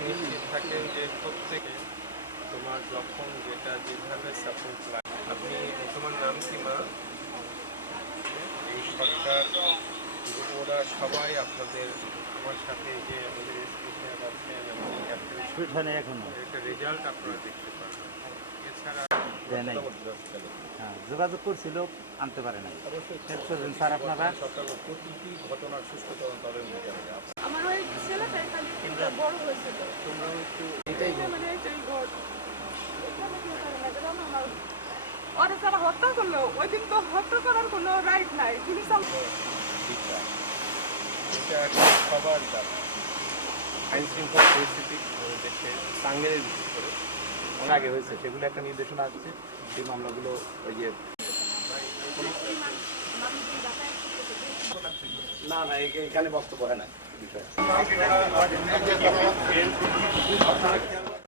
নিশ্চিত থাকেন যে প্রত্যেকে তোমার যখন যেটা যেভাবে সাপোর্ট লাগে। আপনি তোমার নাম কি মা? এই সরকার ওরা সবাই আপনাদের আমার সাথে যে আমাদের আছেন এখনও। একটা রেজাল্ট আপনারা দেখতে পারবেন এছাড়া হ্যাঁ। যোগাযোগ করছিল আনতে পারে নাই। শেষ করবেন স্যার আপনারা। প্রতিটি ঘটনার তদন্ত আমার ওই ছেলেটাই খালি বড় হয়েছিল তোমরাও একটু মানে ঘর ওরা যারা হত্যা করল ওই দিন তো হত্যা করার কোনো রাইট নাই তিনি সবার আইন শৃঙ্খলা পরিস্থিতি দেশে করে আগে হয়েছে, সেগুলো একটা নির্দেশনা আছে সেই মামলাগুলো, ওই যে না না এখানে বক্তব্য হয় না, বিষয়।